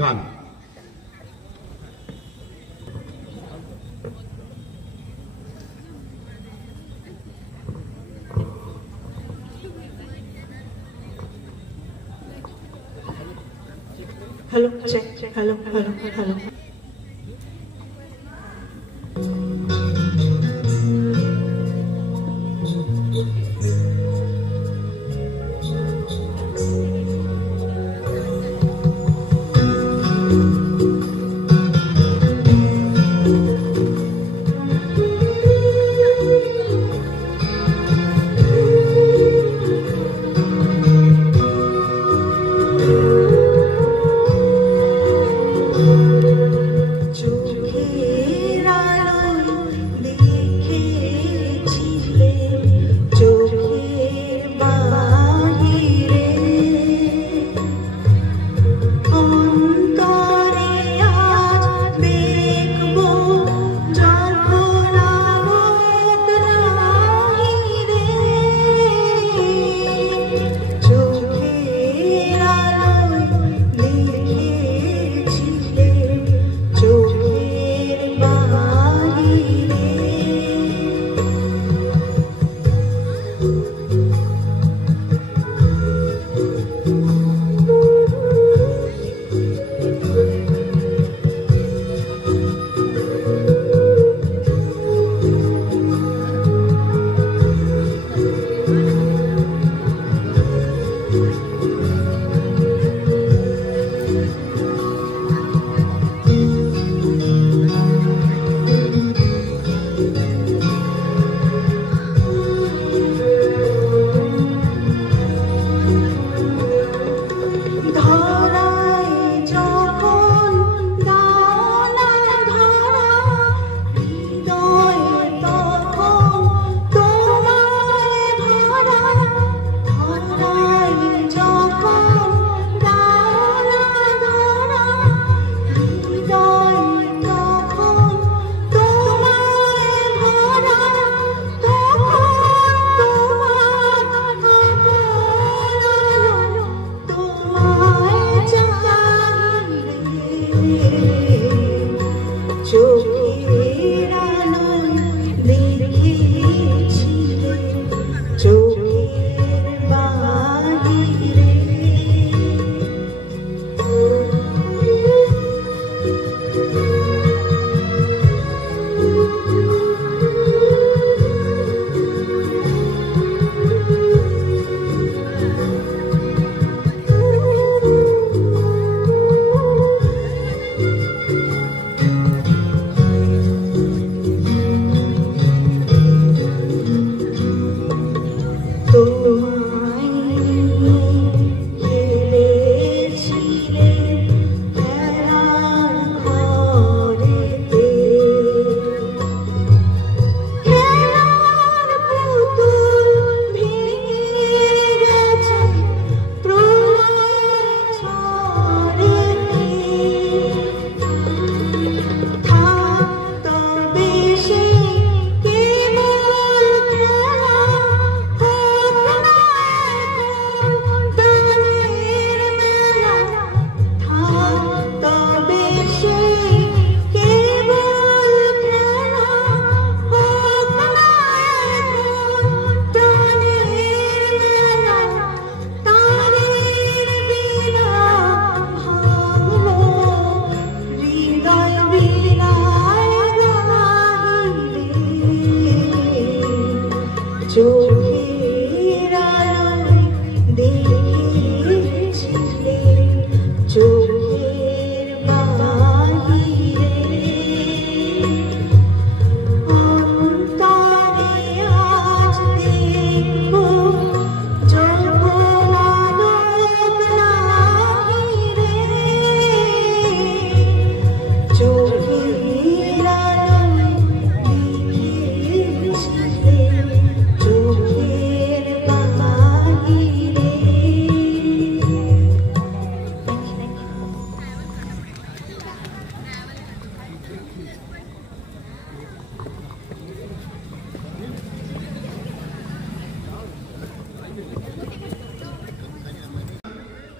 গান। Hello, check, hello, hello, hello.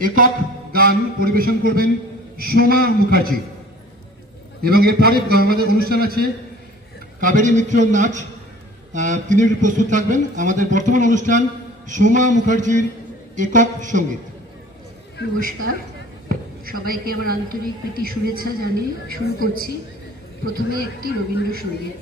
একক গান পরিবেশন করবেন সোমা মুখার্জি। এবং এরপরে আমাদের অনুষ্ঠান আছে কাবেরী মিত্র নাচ, তিনি প্রস্তুত থাকবেন। আমাদের বর্তমান অনুষ্ঠান সোমা মুখার্জির একক সঙ্গীত। নমস্কার, সবাইকে আমার আন্তরিক প্রীতি শুভেচ্ছা জানিয়ে শুরু করছি। প্রথমে একটি রবীন্দ্রসঙ্গীত।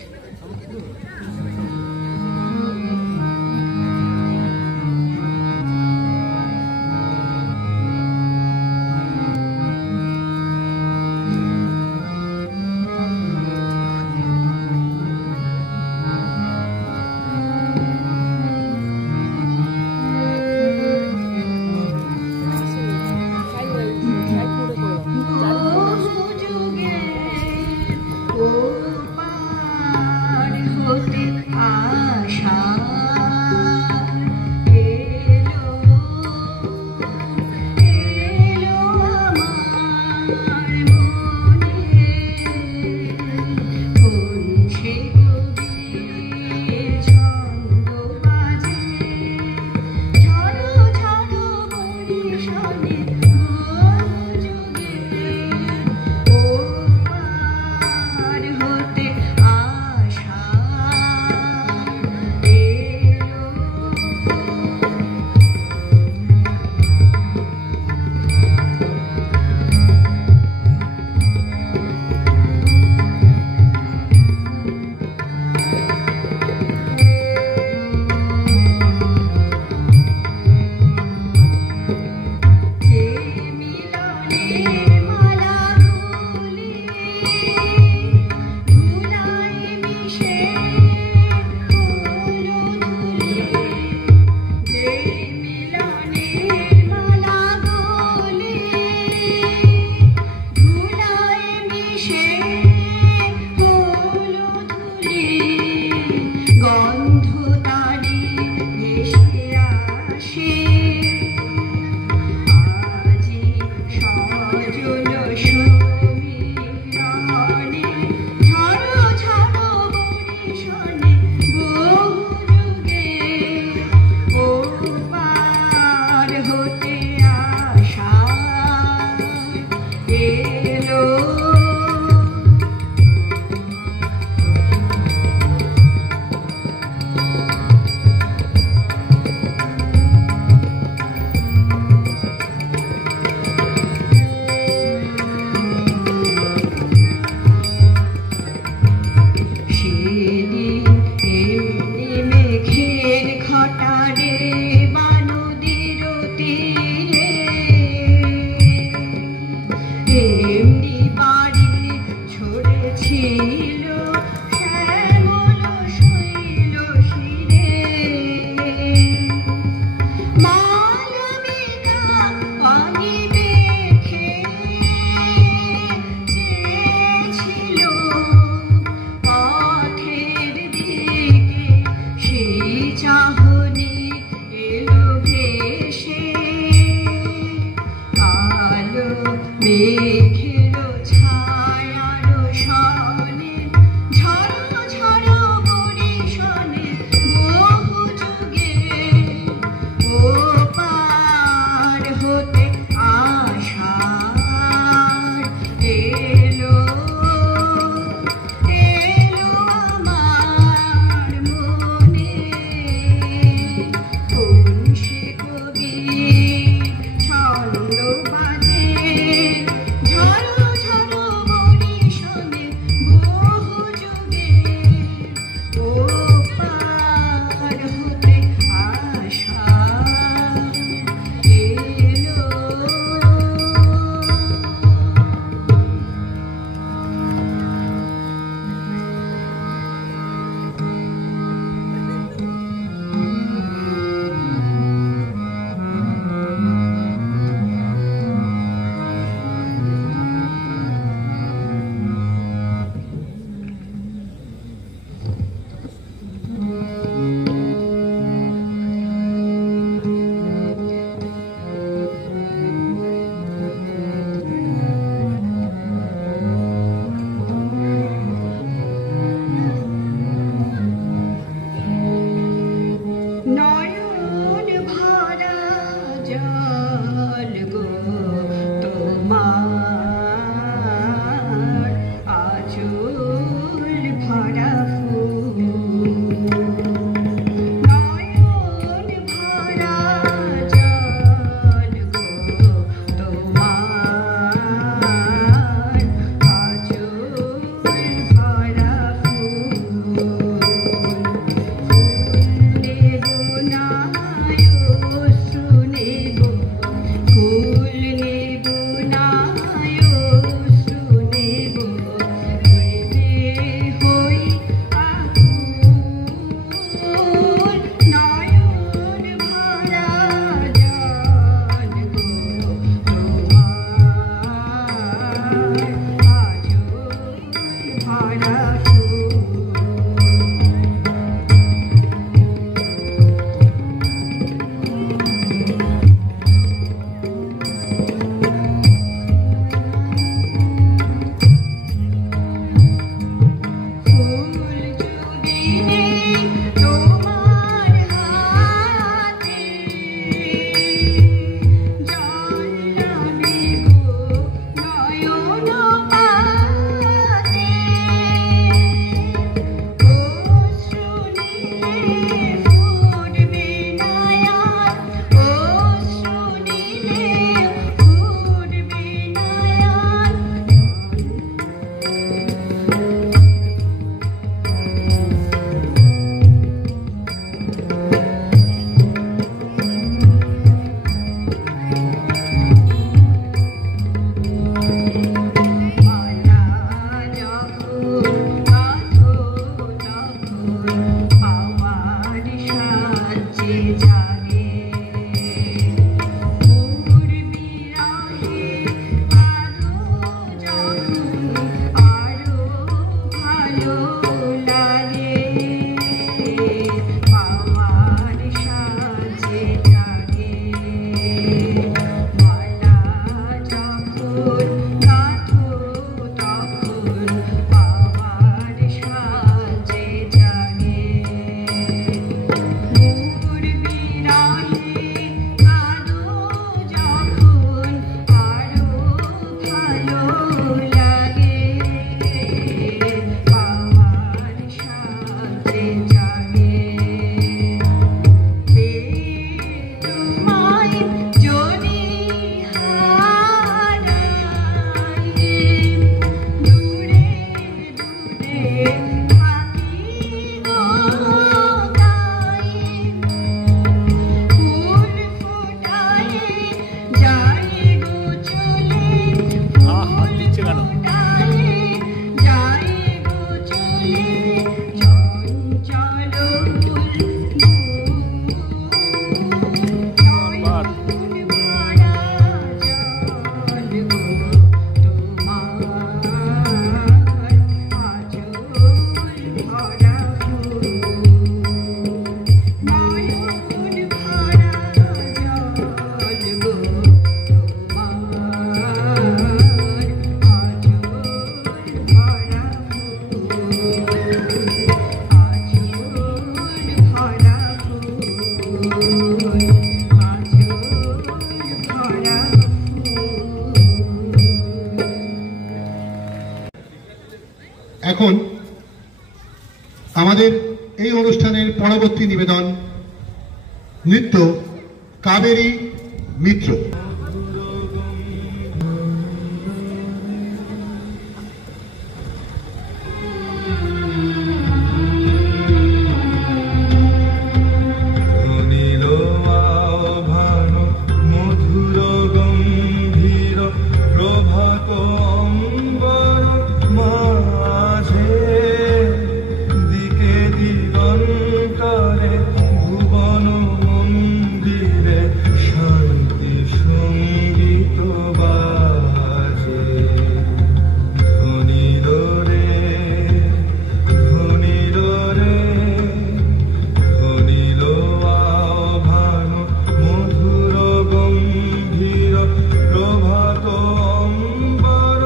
ঝড় এখন আমাদের এই অনুষ্ঠানের পরবর্তী নিবেদন নৃত্য কাবেরী মিত্র। প্রভাত অম্বর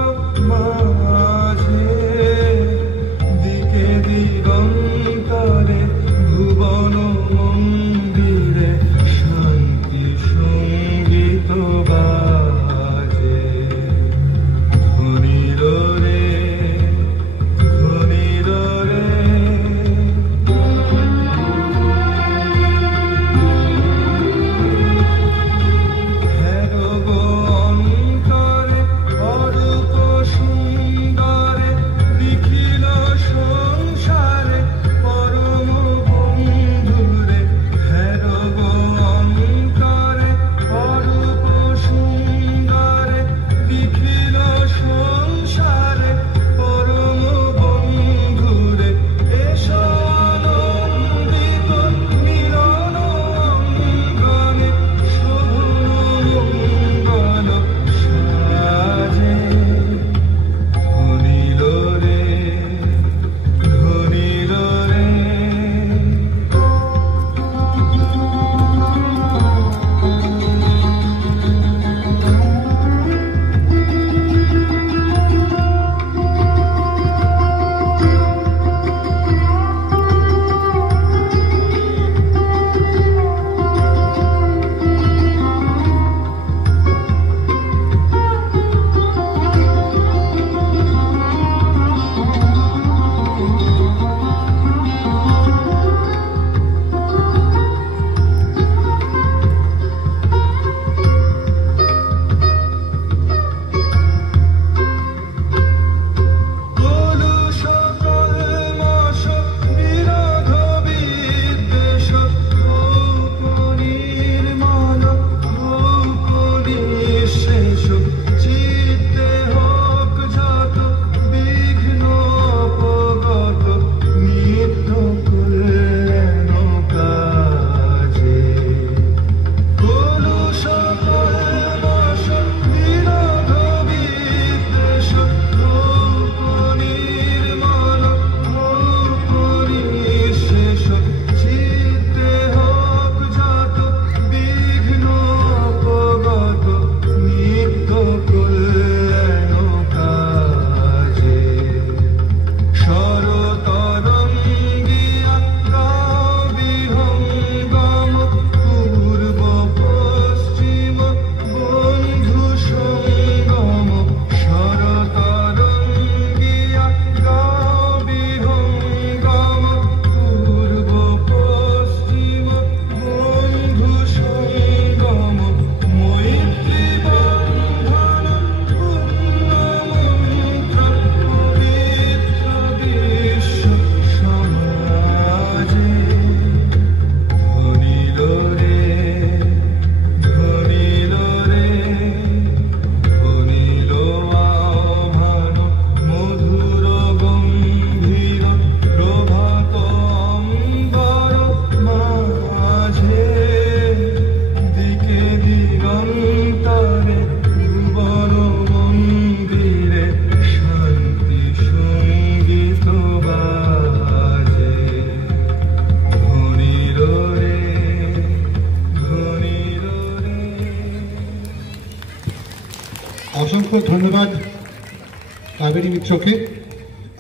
কাবেরী মিত্রকে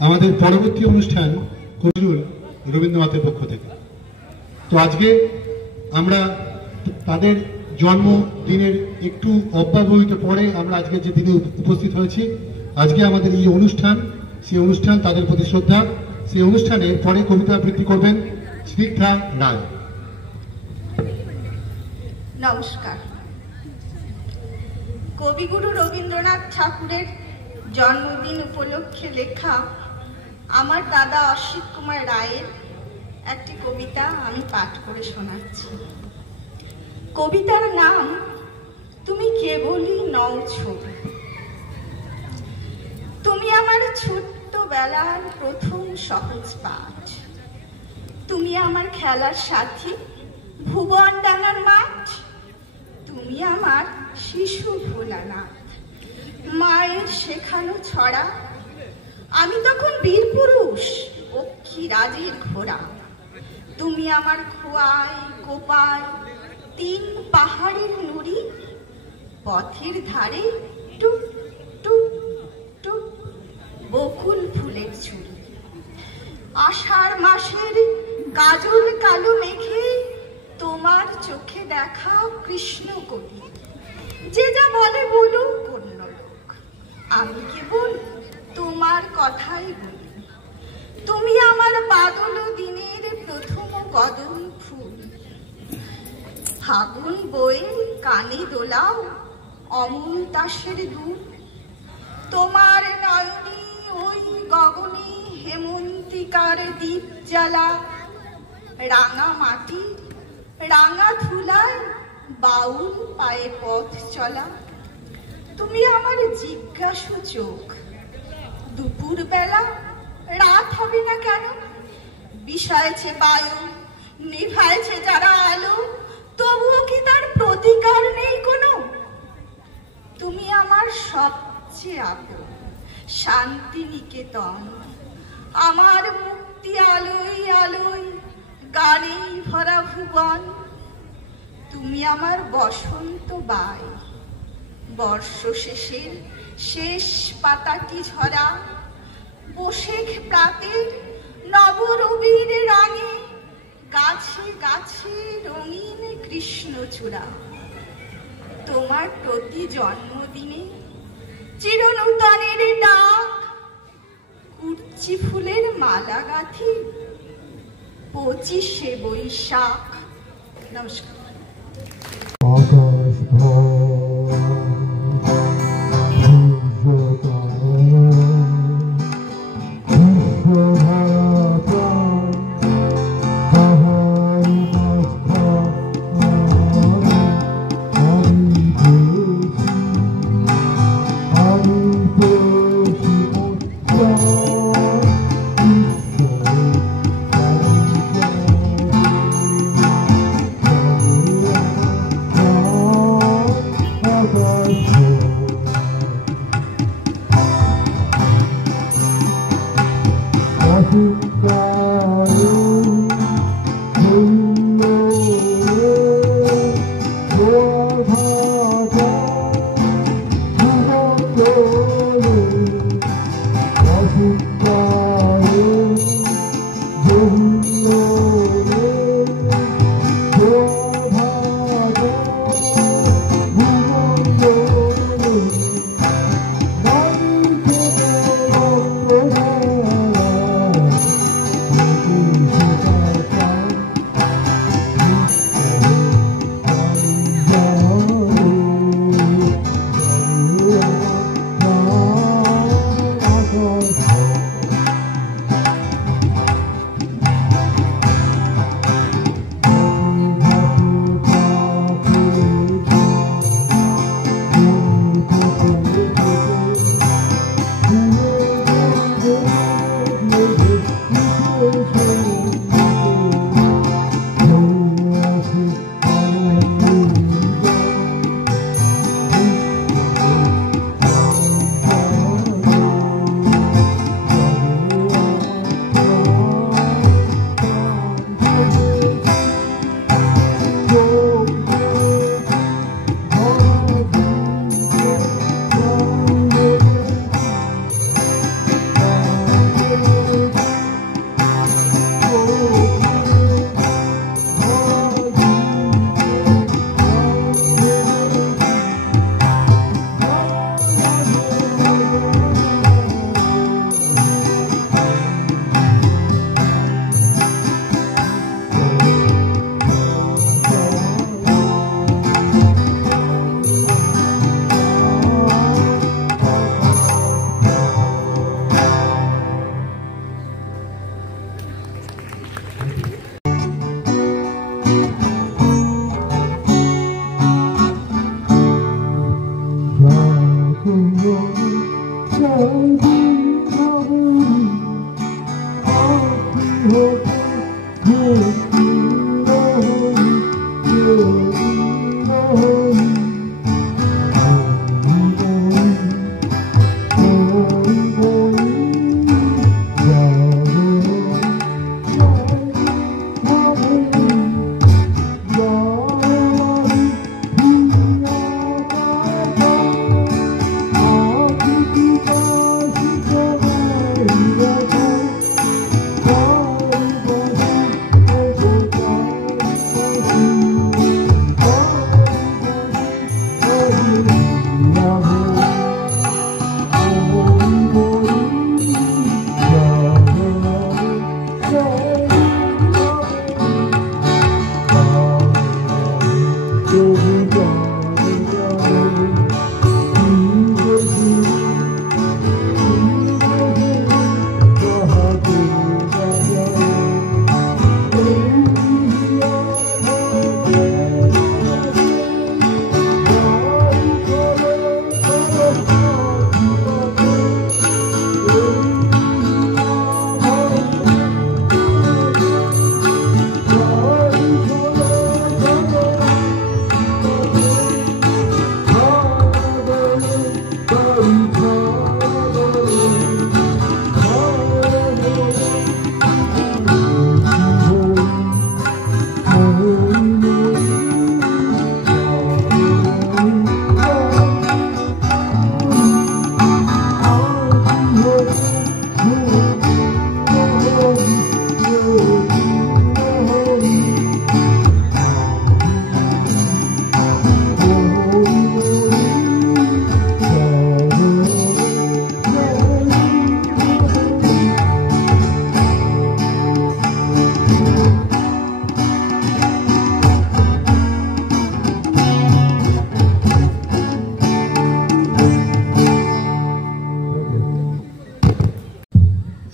আমাদের পরবর্তী অনুষ্ঠান নজরুল রবীন্দ্রনাথের পক্ষ থেকে। তো আজকে আমরা তাদের জন্মদিনের একটু অব্যবহিত পরে আমরা আজকে যে দিনে উপস্থিত হয়েছি, আজকে আমাদের এই অনুষ্ঠান, সেই অনুষ্ঠান তাদের প্রতি শ্রদ্ধা। সেই অনুষ্ঠানের পরে কবিতা আবৃত্তি করবেন স্নিগ্ধা রায়। নমস্কার। কবিগুরু রবীন্দ্রনাথ ঠাকুরের জন্মদিন উপলক্ষে লেখা আমার দাদা অসিত কুমার রায়ের একটি কবিতা আমি পাঠ করে শোনাচ্ছি। কবিতার নাম তুমি কেবলই নও ছবি। তুমি আমার ছোট্টবেলার প্রথম সহজ পাঠ। তুমি আমার খেলার সাথী ভুবন ডাঙার মাঠ। তুমি আমার শিশু ভোলানাথ, মায়ের শেখানো ছড়া। আমি তখন বীর পুরুষ, অক্ষী রাজের ঘোড়া। তুমি আমার খোয়াই কোপাই, 3 পাহাড়ের নুড়ি। পথের ধারে টুক টুক টুক বকুল ফুলের চুড়ি। আষাঢ় মাসের কাজল কালো মেঘে তোমার চোখে দেখা কৃষ্ণ কবি। যে যা বলে বলুক অন্য লোক, আমি কেবল তোমার কথাই বলি। তুমি আমার বাদল দিনের প্রথম কদম ফুল। ফাগুন বয়ে কানে দোলাও অমল তাসের দুল। তোমার নয়নী ওই গগনে হেমন্তিকার দীপ জ্বালা। রাঙা মাটি রাঙা ধুলায় বাউল পায়ে পথ চলা। তুমি আমার জিজ্ঞাসু চোখ। দুপুর বেলা রাত হবে না কেন? বিষাইছে বায়ু, নিভাইছে যারা আলো, তবুও কি তার প্রতিকার নেই কোনো? তুমি আমার সবচেয়ে আপন শান্তি নিকেতন। আমার মুক্তি আলোয় আলোয় গানেই ভরা ভুবন। তুমি আমার বসন্ত বাই, বর্ষ শেষের শেষ পাতাটি ঝরা। বসেখ প্রাতের নবরবির রঙে গাছে গাছে রঙিন কৃষ্ণচূড়া। তোমার প্রতি জন্মদিনে চিরনূতনের ডাক। কুর্চি ফুলের মালা গাঁথি 25শে বৈশাখ। নমস্কার।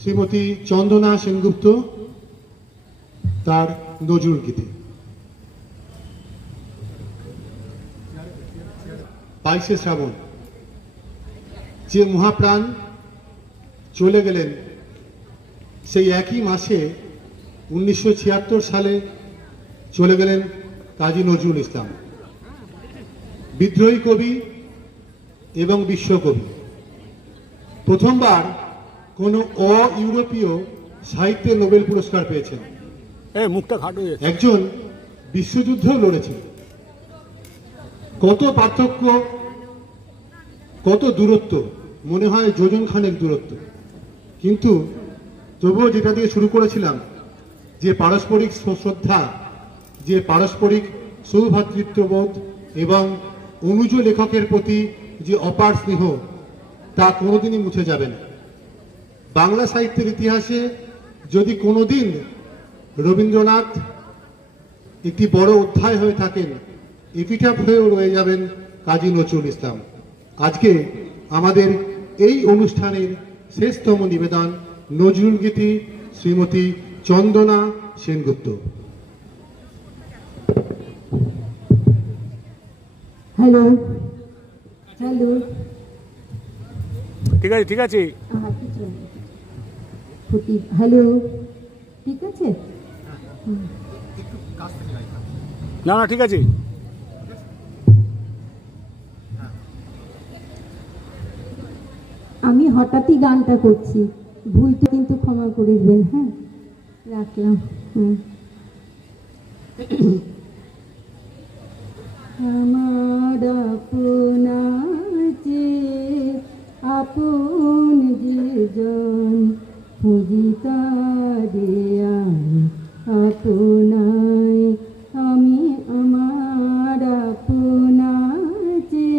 শ্রীমতী চন্দনা সেনগুপ্ত তার নজরুল গীতি। 22শে শ্রাবণ, যে মহাপ্রাণ চলে গেলেন সেই একই মাসে 1976 সালে চলে গেলেন কাজী নজরুল ইসলাম, বিদ্রোহী কবি এবং বিশ্বকবি। প্রথমবার কোনো ইউরোপীয় সাহিত্যে নোবেল পুরস্কার পেয়েছেন। একজন বিশ্বযুদ্ধেও লড়েছেন। কত পার্থক্য, কত দূরত্ব, মনে হয় যোজন খানেক দূরত্ব, কিন্তু তবুও যেটা দিয়ে শুরু করেছিলাম, যে পারস্পরিক শ্রদ্ধা, যে পারস্পরিক সৌভ্রাতৃত্ববোধ এবং অনুজ লেখকের প্রতি যে অপার স্নেহ, তা কোনোদিনই মুছে যাবে না। বাংলা সাহিত্যের ইতিহাসে যদি কোনোদিন রবীন্দ্রনাথ একটি বড় অধ্যায় হয়ে থাকেন, এপিটাফ হয়েও রয়ে যাবেন কাজী নজরুল ইসলাম। আজকে আমাদের এই অনুষ্ঠানের শেষতম নিবেদন নজরুল গীতি শ্রীমতী চন্দনা সেনগুপ্ত। হ্যালো হ্যালো, ঠিক আছে ঠিক আছে, হ্যালো, ঠিক আছে, না না ঠিক আছে। আমি হঠাৎই গানটা করছি, ভুলটা কিন্তু ক্ষমা করে দেবেন। হ্যাঁ, রাখলাম। আমার আপনার যে আপন যে জন খুঁজিতা রে আমি আপনায়, আমি আমার আপনার যে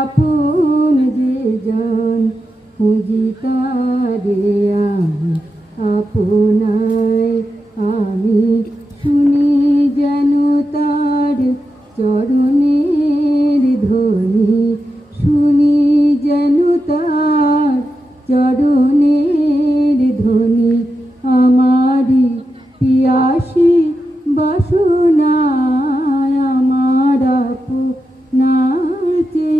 আপন যে জন খুঁজিতা রে আমি আপনায়, আমি শুনি যেন তার চরণের ধ্বনি, শুনি যেন তার চরণের ধ্বনি, আমারি পিয়াসী বাসনায়, আমার আপন যে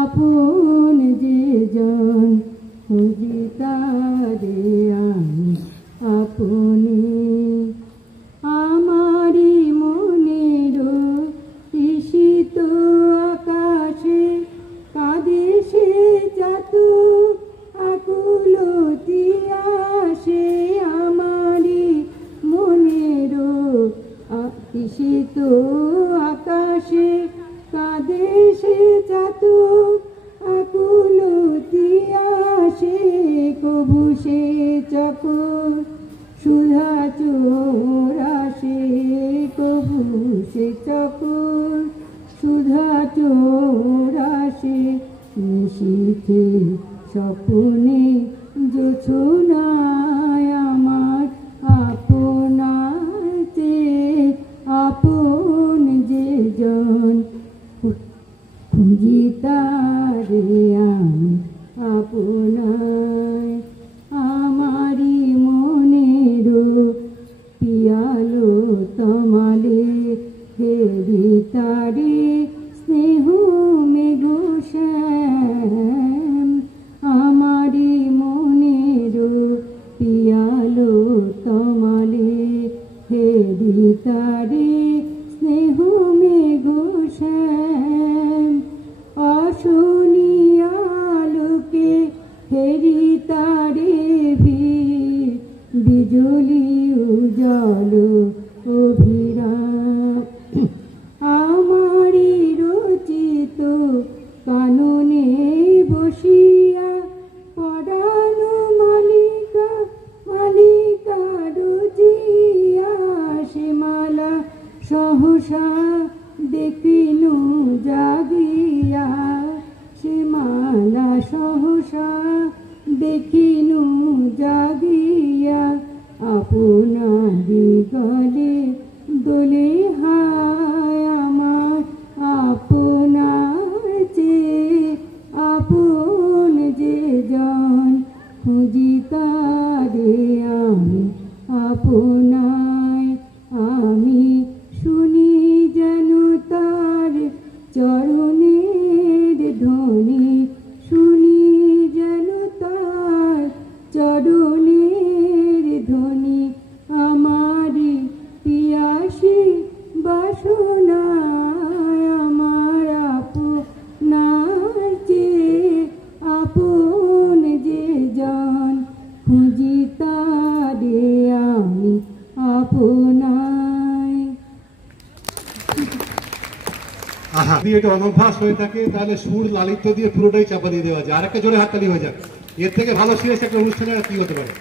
আপন যে খুঁজি তারে আমি আপনি আমারি মনের ঈশিত আকাশে কাঁদে সে চাতু আকুলতি আসে আমারি মনের ঈশিত আকাশে কাঁদে সে চাতু আকুলতি আসে কবু সে চকর সুধা চোর আসে কবু সে চকর সুধা চোর আসে নিশীথে স্বপ্নে জোছনায় আমার আপনার চেয়ে আপন যে জন খুঁজি তারে আমি আপনার আমারি মনের পিয়ালো তমালে হেরি তারে স্নেহ মেঘশ্যাম আমারি মনের পিয়ালো তমালে হেরি তারে স্নেহ মেঘশ্যাম অশুনিয়ালোকে হেরি তারে বিজুলি উজ্জ্বল অভিরাম আমারি রচিত কাননে বসিয়া পরানো মালিকা মালিকা রুজিয়া সে মালা সহসা দেখিনু জাগিয়া সে মালা সহসা দেখিনু জাগিয়া আপনারি গলে দোলে হায় আমার আপনার চেয়ে আপন যে জন খুঁজি তারে আমি আপনায় আমি শুনি যেন তার চরণের ধ্বনি শুনি যেন তার চরণের ধ্বনি আমারি পিয়াসী বাসনায় আমার আপনার চেয়ে আপন যে জন খুঁজি তারে আমি আপনায়। আহা, যদি এটা অনভ্যাস হয়ে থাকে তাহলে সুর লালিত্য দিয়ে পুরোটাই চাপা দিয়ে দেওয়া যায়। আর একটা জোরে হাততালি হয়ে যাক। এর থেকে ভালো সিরিয়াস একটা অনুষ্ঠানে আর কি হতে পারে।